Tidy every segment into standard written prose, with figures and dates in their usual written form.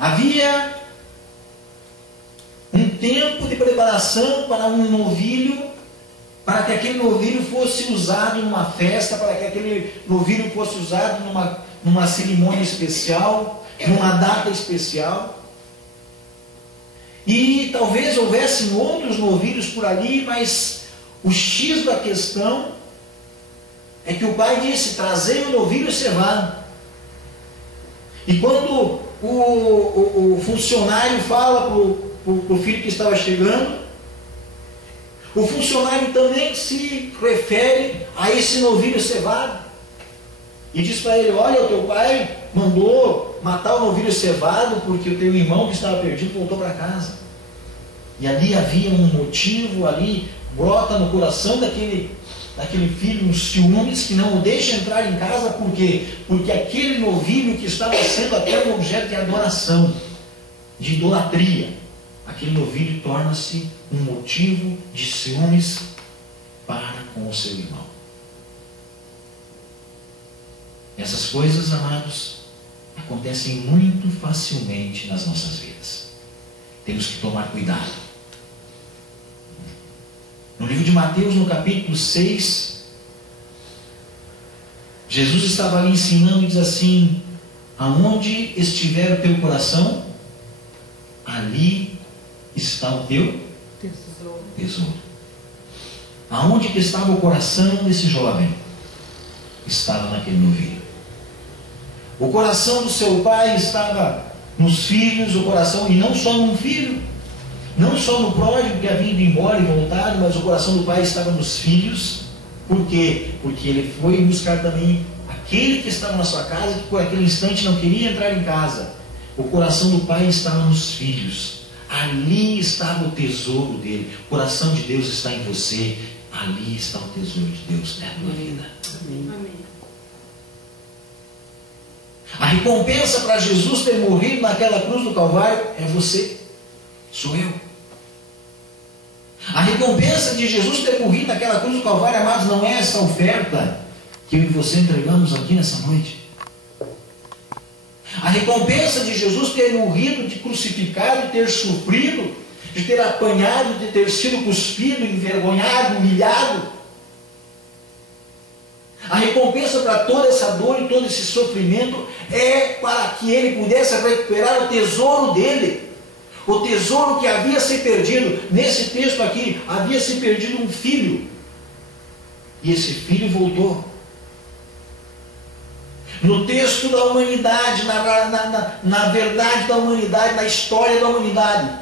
Havia um tempo de preparação para um novilho, para que aquele novilho fosse usado numa festa, para que aquele novilho fosse usado numa cerimônia especial, numa data especial. E talvez houvessem outros novilhos por ali, mas o X da questão é que o pai disse: trazei o novilho cevado. E quando o funcionário fala para o filho que estava chegando, o funcionário também se refere a esse novilho cevado e diz para ele: olha, o teu pai mandou matar o novilho cevado porque o teu irmão que estava perdido voltou para casa. E ali havia um motivo, ali brota no coração daquele filho uns ciúmes que não o deixa entrar em casa. Por quê? Porque aquele novilho que estava sendo até um objeto de adoração, de idolatria, aquele novilho torna-se um motivo de ciúmes para com o seu irmão. Essas coisas, amados, acontecem muito facilmente nas nossas vidas. Temos que tomar cuidado. No livro de Mateus, no capítulo 6, Jesus estava ali ensinando e diz assim: aonde estiver o teu coração, ali está o teu tesouro. Aonde que estava o coração desse jovem? Estava naquele novilho. O coração do seu pai estava nos filhos, o coração, e não só num filho, não só no pródigo que havia ido embora e voltado, mas o coração do pai estava nos filhos. Por quê? Porque ele foi buscar também aquele que estava na sua casa, que por aquele instante não queria entrar em casa. O coração do pai estava nos filhos. Ali estava o tesouro dele. O coração de Deus está em você. Ali está o tesouro de Deus na tua vida. Amém. A recompensa para Jesus ter morrido naquela cruz do Calvário é você, sou eu. A recompensa de Jesus ter morrido naquela cruz do Calvário, amados, não é essa oferta que eu e você entregamos aqui nessa noite. A recompensa de Jesus ter morrido, de crucificado, de ter sofrido, de ter apanhado, de ter sido cuspido, envergonhado, humilhado. A recompensa para toda essa dor e todo esse sofrimento é para que ele pudesse recuperar o tesouro dele. O tesouro que havia se perdido. Nesse texto aqui, havia se perdido um filho. E esse filho voltou. No texto da humanidade, na verdade da humanidade, na história da humanidade,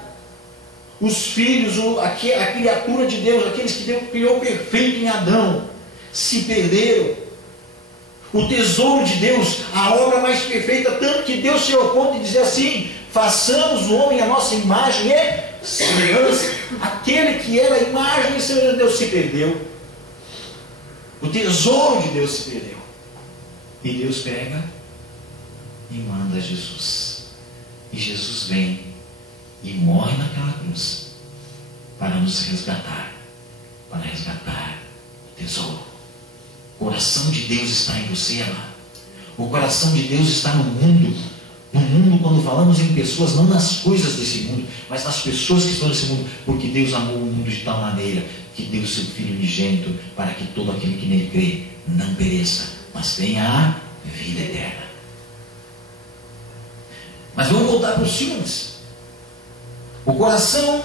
os filhos, a criatura de Deus, aqueles que Deus criou perfeito em Adão, se perderam. O tesouro de Deus, a obra mais perfeita, tanto que Deus se ao ponto de dizer assim: façamos o homem a nossa imagem e semelhança. Aquele que era a imagem e semelhança de Deus se perdeu. O tesouro de Deus se perdeu. E Deus pega e manda Jesus. E Jesus vem e morre naquela cruz para nos resgatar, para resgatar o tesouro. O coração de Deus está em você, amado. O coração de Deus está no mundo. No mundo, quando falamos em pessoas, não nas coisas desse mundo, mas nas pessoas que estão nesse mundo. Porque Deus amou o mundo de tal maneira que deu o seu Filho unigênito, para que todo aquele que nele crê não pereça, mas tenha a vida eterna. Mas vamos voltar para os ciúmes. O coração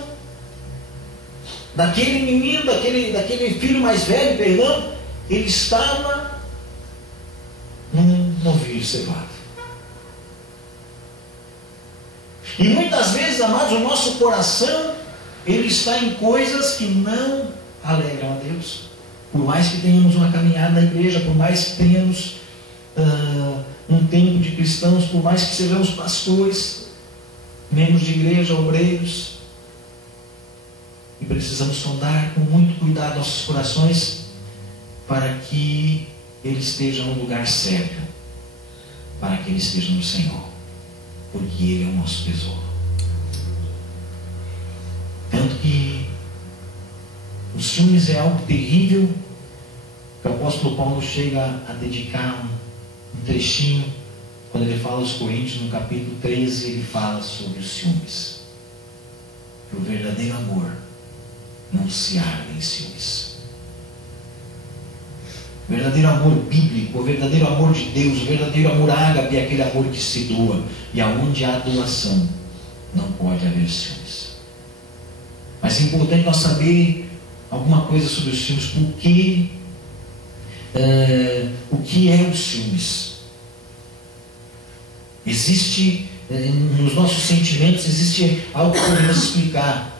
daquele menino, daquele filho mais velho, perdão, ele estava num novilho cevado. E muitas vezes, amados, o nosso coração, ele está em coisas que não alegram a Deus. Por mais que tenhamos uma caminhada na igreja, por mais que tenhamos um tempo de cristãos, por mais que sejamos pastores, membros de igreja, obreiros, e precisamos sondar com muito cuidado nossos corações, para que ele esteja no lugar certo, para que ele esteja no Senhor, porque ele é o nosso tesouro. Tanto que o ciúmes é algo terrível, que o apóstolo Paulo chega a dedicar um trechinho quando ele fala aos Coríntios, no capítulo 13, ele fala sobre os ciúmes. Que o verdadeiro amor não se arde em ciúmes. O verdadeiro amor bíblico, o verdadeiro amor de Deus, o verdadeiro amor ágape é aquele amor que se doa. E aonde há doação, não pode haver ciúmes. Mas é importante nós saber alguma coisa sobre os ciúmes. O que é os ciúmes? Existe, nos nossos sentimentos, existe algo que podemos explicar.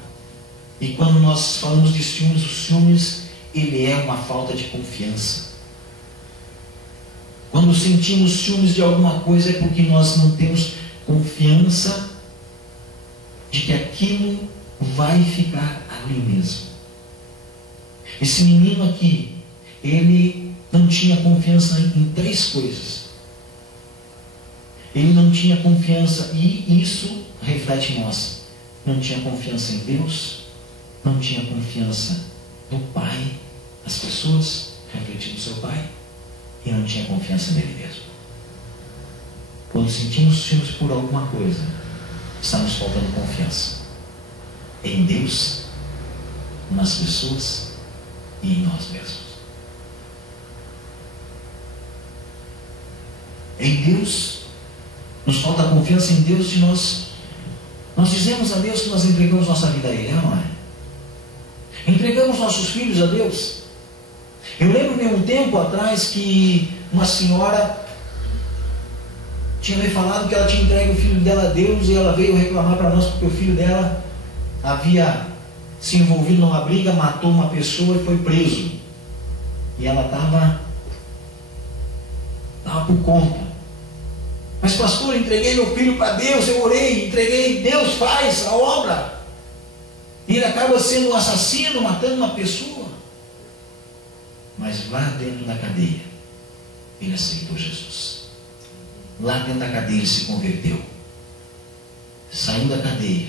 E quando nós falamos de ciúmes, o ciúmes, ele é uma falta de confiança. Quando sentimos ciúmes de alguma coisa, é porque nós não temos confiança de que aquilo vai ficar ali mesmo. Esse menino aqui, ele não tinha confiança em 3 coisas. Ele não tinha confiança, e isso reflete em nós. Não tinha confiança em Deus, não tinha confiança no Pai, as pessoas, refletindo no seu Pai, e não tinha confiança nele mesmo. Quando sentimos ciúmes por alguma coisa, estamos faltando confiança em Deus, nas pessoas e em nós mesmos. Em Deus, nos falta confiança em Deus de nós dizemos a Deus que nós entregamos nossa vida a Ele, não é? Entregamos nossos filhos a Deus. Eu lembro de um tempo atrás que uma senhora tinha me falado que ela tinha entregue o filho dela a Deus, e ela veio reclamar para nós porque o filho dela havia se envolvido numa briga, matou uma pessoa e foi preso. E ela estava por conta. Mas pastor, eu entreguei meu filho para Deus, eu orei, entreguei, Deus faz a obra. E ele acaba sendo um assassino, matando uma pessoa. Mas lá dentro da cadeia, ele aceitou Jesus. Lá dentro da cadeia ele se converteu. Saiu da cadeia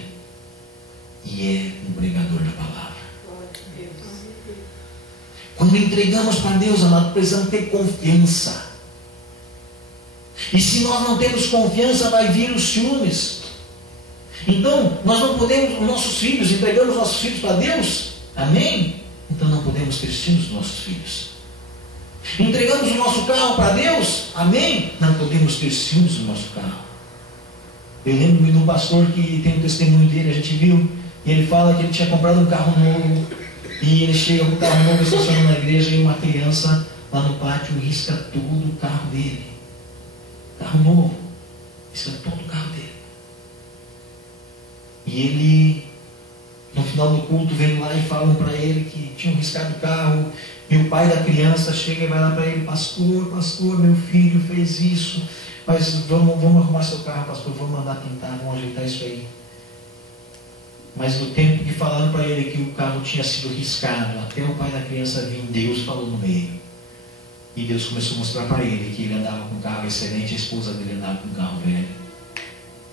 e é um pregador da palavra. Quando entregamos para Deus, amado, precisamos ter confiança. E se nós não temos confiança, vai vir os ciúmes. Então, nós não podemos, os nossos filhos, entregamos nossos filhos para Deus, amém? Então não podemos ter ciúmes dos nossos filhos. Entregamos o nosso carro para Deus, amém? Não podemos ter ciúmes do nosso carro. Eu lembro de um pastor que tem um testemunho dele, a gente viu, e ele fala que ele tinha comprado um carro novo, e ele chega com o carro novo, estaciona na igreja, e uma criança lá no pátio risca todo o carro dele. Carro novo, risca todo o carro dele. E ele, no final do culto, vem lá e falam para ele que tinham riscado o carro. E o pai da criança chega e vai lá para ele: pastor, meu filho fez isso, mas vamos arrumar seu carro, pastor, vamos mandar pintar, vamos ajeitar isso aí. Mas no tempo que falaram para ele que o carro tinha sido riscado, até o pai da criança vir, Deus falou no meio. E Deus começou a mostrar para ele que ele andava com um carro excelente, a esposa dele andava com um carro velho.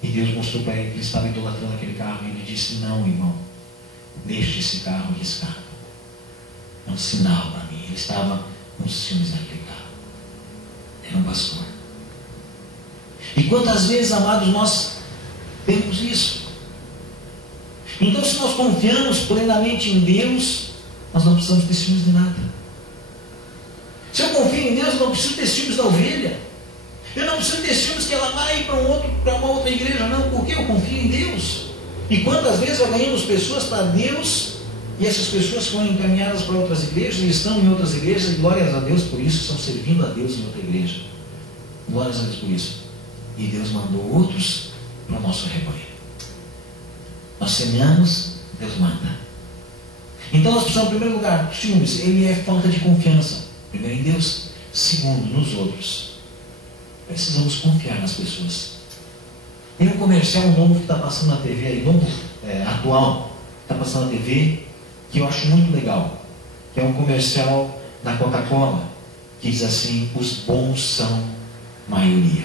E Deus mostrou para ele que ele estava idolatrando aquele carro. E ele disse: não, irmão, deixe esse carro riscado. É um sinal para mim. Ele estava com ciúmes naquele carro. Era um pastor. E quantas vezes, amados, nós temos isso? Então, se nós confiamos plenamente em Deus, nós não precisamos ter ciúmes de nada. Se eu confio em Deus, eu não preciso ter ciúmes da ovelha. Eu não preciso ter ciúmes que ela vai para uma outra igreja, não, porque eu confio em Deus. E quantas vezes já ganhamos pessoas para Deus, e essas pessoas foram encaminhadas para outras igrejas, e estão em outras igrejas, e glórias a Deus por isso, estão servindo a Deus em outra igreja. Glórias a Deus por isso. E Deus mandou outros para o nosso rebanho. Nós semeamos, Deus manda. Então nós precisamos, em primeiro lugar, ciúmes, ele é falta de confiança. Primeiro em Deus, segundo nos outros. Precisamos confiar nas pessoas. Tem um comercial novo que está passando na TV aí, novo, atual, está passando na TV, que eu acho muito legal. Que é um comercial da Coca-Cola, que diz assim: os bons são maioria.